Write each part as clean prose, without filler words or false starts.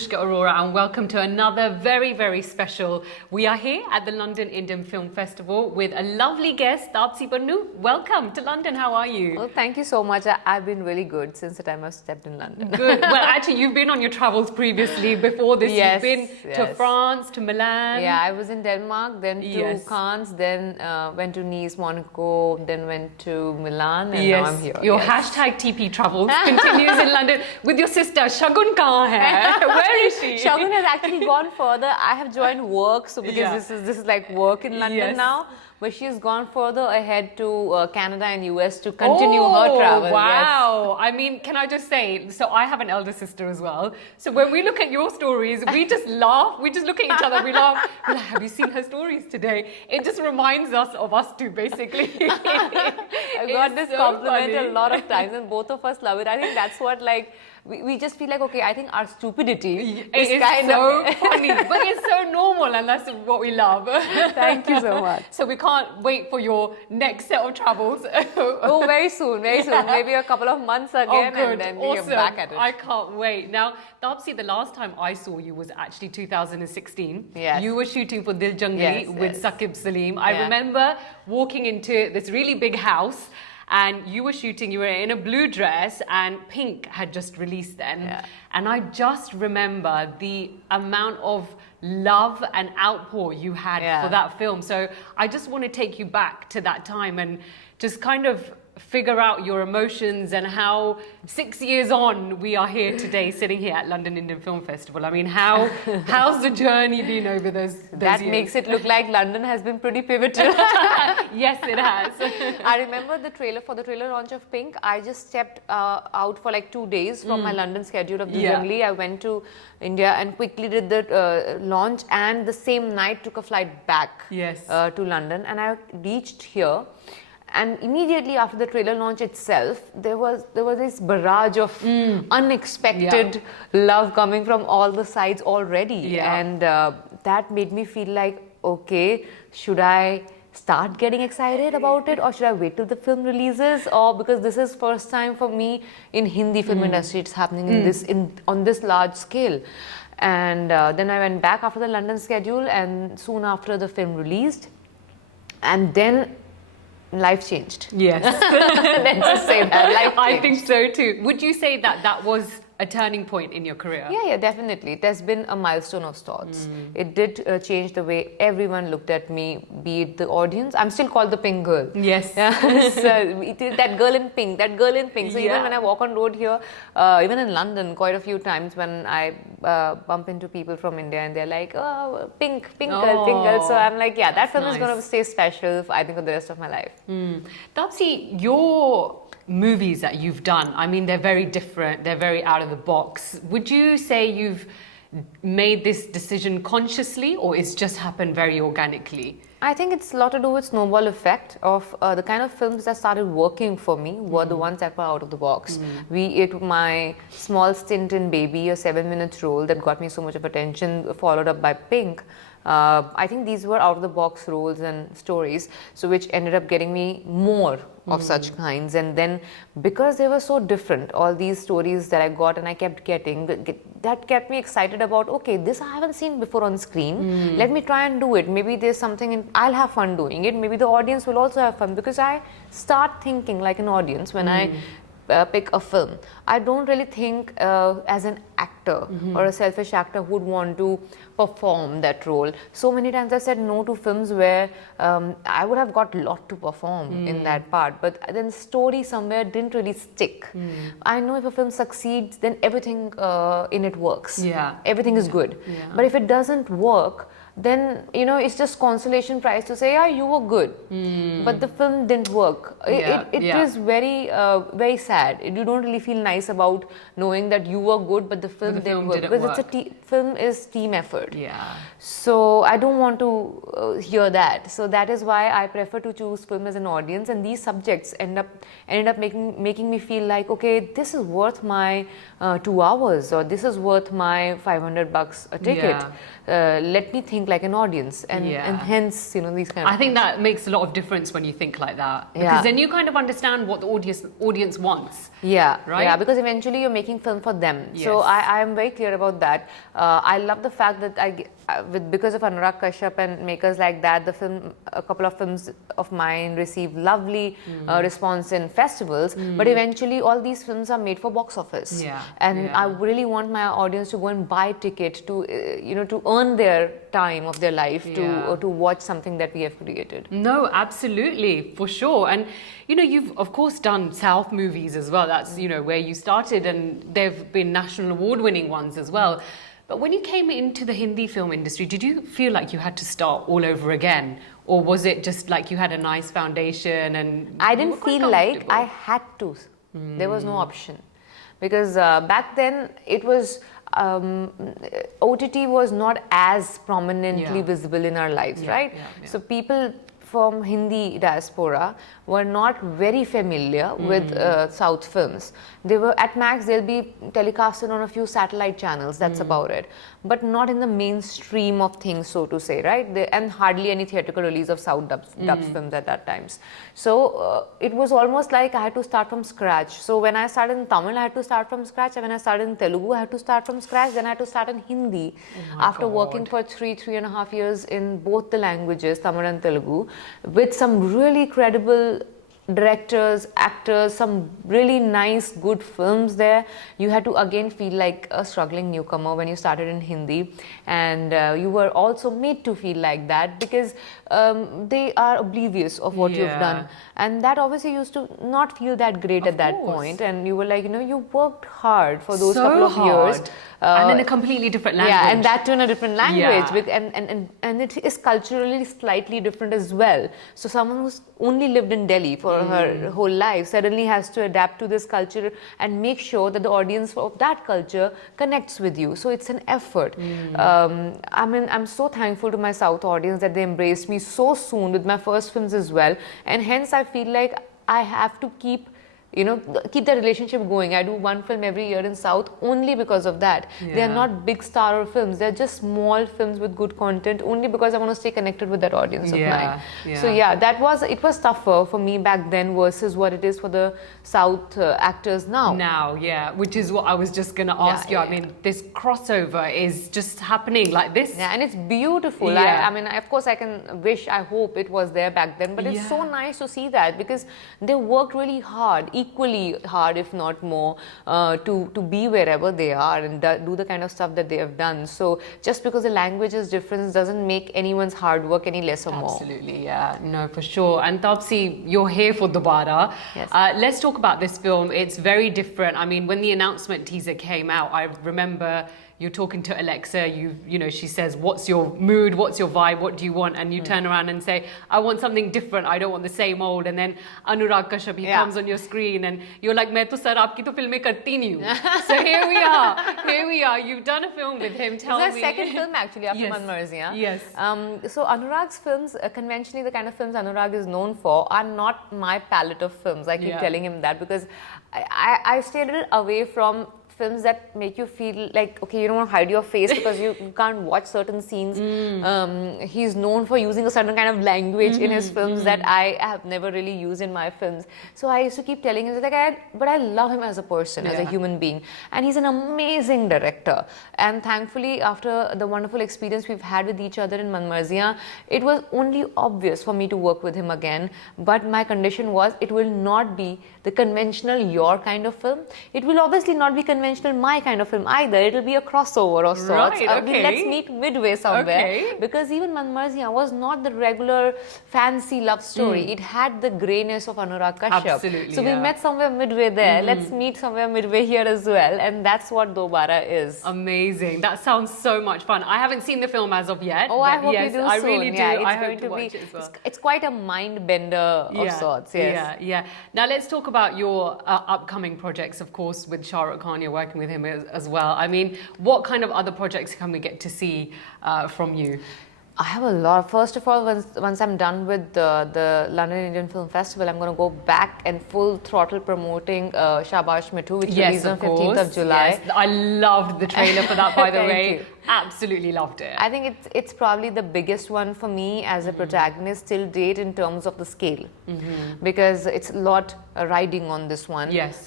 Anushka Arora, and welcome to another very, very special. We are here at the London Indian Film Festival with a lovely guest, Taapsee Pannu. Welcome to London. How are you? Well, thank you so much. I've been really good since the time I've stepped in London. Good. Well, actually, you've been on your travels previously. Before this, yes, you've been to France, to Milan. Yeah, I was in Denmark, then to Cannes, then went to Nice, Monaco, then went to Milan, and now I'm here. Your hashtag TP travels continues in London with your sister. Shagun kahan hai? Where is she? Shagun has actually gone further. I have joined work, so because this is like work in London now. But she's gone further ahead to Canada and US to continue her travel. Wow. I mean, can I just say, so I have an elder sister as well. So when we look at your stories, we just laugh. We just look at each other. We laugh. We're like, have you seen her stories today? It just reminds us of us two, basically. I got this compliment a lot of times, and both of us love it. I think that's what, like, we just feel like, okay, I think our stupidity is kind of funny, but it's so normal, and that's what we love. Thank you so much. So we can't wait for your next set of travels. Oh, very soon, very soon. Maybe a couple of months again, and then we're back at it. I can't wait. Now, Taapsee, the last time I saw you was actually 2016. Yes. You were shooting for Dil Jangli with Saqib Salim. I remember walking into this really big house, and you were shooting, you were in a blue dress, and Pink had just released then. Yeah. And I just remember the amount of love and outpour you had for that film. So I just want to take you back to that time and just kind of figure out your emotions and how 6 years on we are here today sitting here at London Indian Film Festival. I mean, how's the journey been over those that years? Makes it look like London has been pretty pivotal. Yes, it has. I remember the trailer launch of Pink. I just stepped out for like 2 days from my London schedule of the Jungli. I went to India and quickly did the launch, and the same night took a flight back to London, and I reached here. And immediately after the trailer launch itself, there was this barrage of unexpected love coming from all the sides already. And that made me feel like, okay, should I start getting excited about it, or should I wait till the film releases? Or because this is first time for me in Hindi film industry, it's happening on this large scale. And then I went back after the London schedule, and soon after the film released, and then life changed. Yes. Let's just say that. Life changed. I think so too. Would you say that that was a turning point in your career? Yeah, definitely. It has been a milestone of sorts. It did change the way everyone looked at me, be it the audience. I'm still called the Pink Girl. Yes. So, that girl in pink, that girl in pink. So even when I walk on road here, even in London, quite a few times when I bump into people from India and they're like, oh, pink girl. So I'm like, yeah, that film is going to stay special, I think, for the rest of my life. Taapsee, your movies that you've done, I mean, they're very different, they're very out of the box. Would you say you've made this decision consciously, or it's just happened very organically? I think it's a lot to do with snowball effect of the kind of films that started working for me were the ones that were out of the box. Be it my small stint in Baby, a 7-minute role that got me so much of attention, followed up by Pink. I think these were out of the box roles and stories, so which ended up getting me more of such kinds. And then because they were so different, all these stories that I got and I kept getting, that kept me excited about, okay, this I haven't seen before on screen. Let me try and do it. Maybe there's something I'll have fun doing it. Maybe the audience will also have fun, because I start thinking like an audience when I pick a film. I don't really think as an actor or a selfish actor who would want to perform that role. So many times I said no to films where I would have got a lot to perform in that part, but then the story somewhere didn't really stick. I know if a film succeeds, then everything in it works. Everything is good. But if it doesn't work, then, you know, it's just consolation prize to say, yeah, you were good, but the film didn't work. It is very, very sad. You don't really feel nice about knowing that you were good, but the film didn't work. Because film is team effort. So I don't want to hear that. So that is why I prefer to choose film as an audience, and these subjects ended up making me feel like, okay, this is worth my 2 hours, or this is worth my $500 a ticket. Let me think like an audience, and hence, you know, these kind of I think that makes a lot of difference when you think like that, because then you kind of understand what the audience wants. Yeah, right? Yeah, because eventually you're making film for them. Yes. So I am very clear about that. I love the fact that because of Anurag Kashyap and makers like that, a couple of films of mine received lovely response in festivals, but eventually all these films are made for box office. I really want my audience to go and buy ticket to, you know, to earn their time of their life to watch something that we have created. No, absolutely, for sure. And you know, you've of course done South movies as well. That's, you know, where you started, and they've been national award-winning ones as well. But when you came into the Hindi film industry, did you feel like you had to start all over again? Or was it just like you had a nice foundation and... I didn't feel like I had to. There was no option. Because back then, it was... OTT was not as prominently visible in our lives, right? So people from Hindi diaspora were not very familiar with South films. They were, at max, they'll be telecasted on a few satellite channels, that's about it. But not in the mainstream of things, so to say, right? And hardly any theatrical release of South dubbed films at that times. So it was almost like I had to start from scratch. So when I started in Tamil, I had to start from scratch. And when I started in Telugu, I had to start from scratch. Then I had to start in Hindi. After working for 3.5 years in both the languages, Tamil and Telugu, with some really credible directors, actors, some really nice, good films there. You had to again feel like a struggling newcomer when you started in Hindi, and you were also made to feel like that because they are oblivious of what you've done, and that obviously used to not feel that great at that point. And you were like, you know, you worked hard for those couple of years. And in a completely different language. Yeah, and that too in a different language. And it is culturally slightly different as well. So someone who's only lived in Delhi for her whole life suddenly has to adapt to this culture and make sure that the audience of that culture connects with you. So it's an effort. I mean, I'm so thankful to my South audience that they embraced me so soon with my first films as well. And hence I feel like I have to keep the relationship going. I do one film every year in South only because of that. They are not big star films. They're just small films with good content only because I want to stay connected with that audience of mine. So it was tougher for me back then versus what it is for the South actors now. Which is what I was just going to ask you. I mean, this crossover is just happening like this. Yeah, and it's beautiful. I mean, of course, I hope it was there back then, but it's so nice to see that because they worked really hard, equally hard if not more, to be wherever they are and do the kind of stuff that they have done. So just because the language is different doesn't make anyone's hard work any less or more. Absolutely, yeah, no, for sure. And Taapsee, you're here for Dobaaraa. Let's talk about this film. It's very different. I mean, when the announcement teaser came out, I remember you're talking to Alexa, you know, she says, what's your mood, what's your vibe, what do you want? And you turn around and say, I want something different, I don't want the same old. And then Anurag Kashyap, he comes on your screen and you're like, main to sir, aapki to filmein karti nahi hu. So here we are, you've done a film with him, tell me. It's our second film actually after Manmarziyaan. Yes. So Anurag's films, conventionally the kind of films Anurag is known for are not my palette of films. I keep telling him that because I stay a little away from films that make you feel like, okay, you don't want to hide your face because you can't watch certain scenes. He's known for using a certain kind of language in his films that I have never really used in my films. So I used to keep telling him, but I love him as a person, as a human being. And he's an amazing director. And thankfully, after the wonderful experience we've had with each other in Manmarziyaan, it was only obvious for me to work with him again. But my condition was, it will not be the conventional your kind of film. It will obviously not be conventional my kind of film either. It'll be a crossover of sorts. Let's meet midway somewhere. Because even Manmarziyaan was not the regular fancy love story. It had the greyness of Anurag Kashyap. Absolutely, so we met somewhere midway there. Let's meet somewhere midway here as well. And that's what Dobaaraa is. Amazing. That sounds so much fun. I haven't seen the film as of yet. Oh, I hope you do I soon. really do. I hope to watch it as well. It's quite a mind bender of sorts. Yeah. Now let's talk about your upcoming projects, of course, with Shah Rukh Khan. You're working with him as well. I mean, what kind of other projects can we get to see from you? I have a lot. First of all, once I'm done with the London Indian Film Festival, I'm going to go back and full throttle promoting Shabash Mithu, which released on 15th of July. Yes, I loved the trailer for that, by the way. You. Absolutely loved it. I think it's probably the biggest one for me as a protagonist till date in terms of the scale, because it's a lot riding on this one. Yes.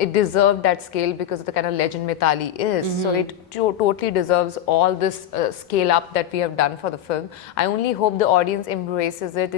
It deserved that scale because of the kind of legend Mithali is. So it totally deserves all this scale up that we have done for the film. I only hope the audience embraces it.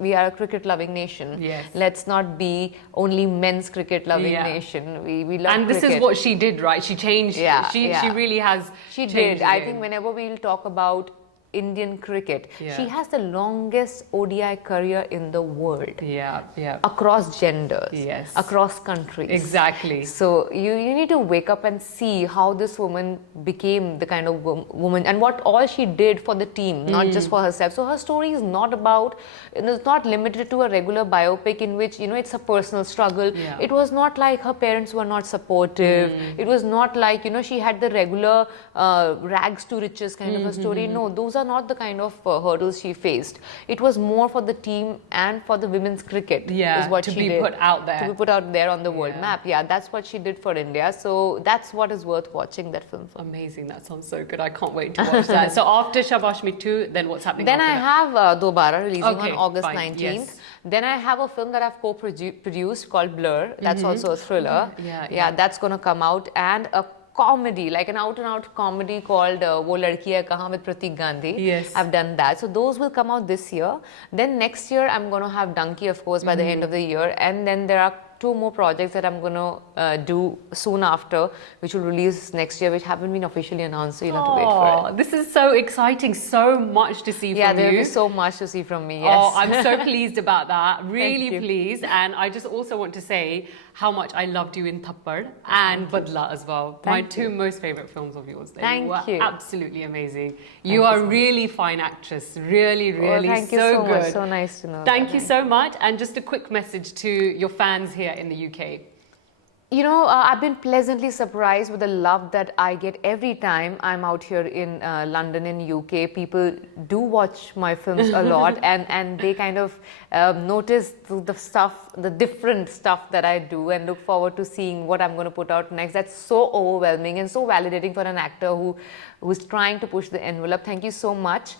We are a cricket-loving nation. Yes. Let's not be only men's cricket-loving nation. We love and this cricket. is what she did, right? She changed. She really has. She did. I think whenever we'll talk about Indian cricket, she has the longest ODI career in the world. Yeah. Across genders. Yes. Across countries. Exactly. So you need to wake up and see how this woman became the kind of woman and what all she did for the team, not just for herself. So her story is not about, it's not limited to a regular biopic in which, it's a personal struggle. Yeah. It was not like her parents were not supportive. It was not like, she had the regular rags to riches kind of a story. No, those are not the kind of hurdles she faced. It was more for the team and for the women's cricket. Yeah, is what to she be did. put out there. To be put out there on the world map. Yeah, that's what she did for India. So that's what is worth watching that film for. Amazing. That sounds so good. I can't wait to watch that. So after Shabash Mithu, then what's happening? Then I have Dobaaraa releasing on Okay, August fine. 19th. Yes. Then I have a film that I've co-produced called Blur. That's also a thriller. Yeah, that's going to come out. And a comedy, like an out-and-out comedy called Wo Ladki Hai Kahan with Pratik Gandhi. Yes. I've done that. So those will come out this year. Then next year, I'm going to have Dunki, of course, by the end of the year. And then there are 2 more projects that I'm going to do soon after, which will release next year, which haven't been officially announced, so you'll have to wait for it. This is so exciting. So much to see from you. Yeah, there'll be so much to see from me, yes. Oh, I'm so pleased about that. Really pleased. And I just also want to say how much I loved you in Thappad and Badla as well. My 2 most favorite films of yours. They were absolutely amazing. You are a really fine actress. Really, really thank you so so good. much. So nice to know. Thank you so much. And just a quick message to your fans here in the UK. I've been pleasantly surprised with the love that I get every time I'm out here in London in UK. People do watch my films a lot and they kind of notice the different stuff that I do and look forward to seeing what I'm going to put out next. That's so overwhelming and so validating for an actor who's trying to push the envelope. Thank you so much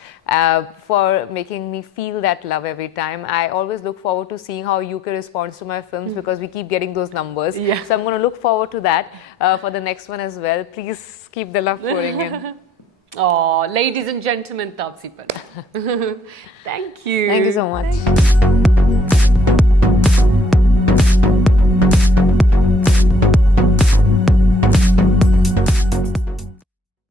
for making me feel that love every time. I always look forward to seeing how UK responds to my films because we keep getting those numbers. Yeah. So I'm going to look forward to that for the next one as well. Please keep the love pouring in. Oh, ladies and gentlemen, Taapsee Pannu. Thank you. Thank you so much.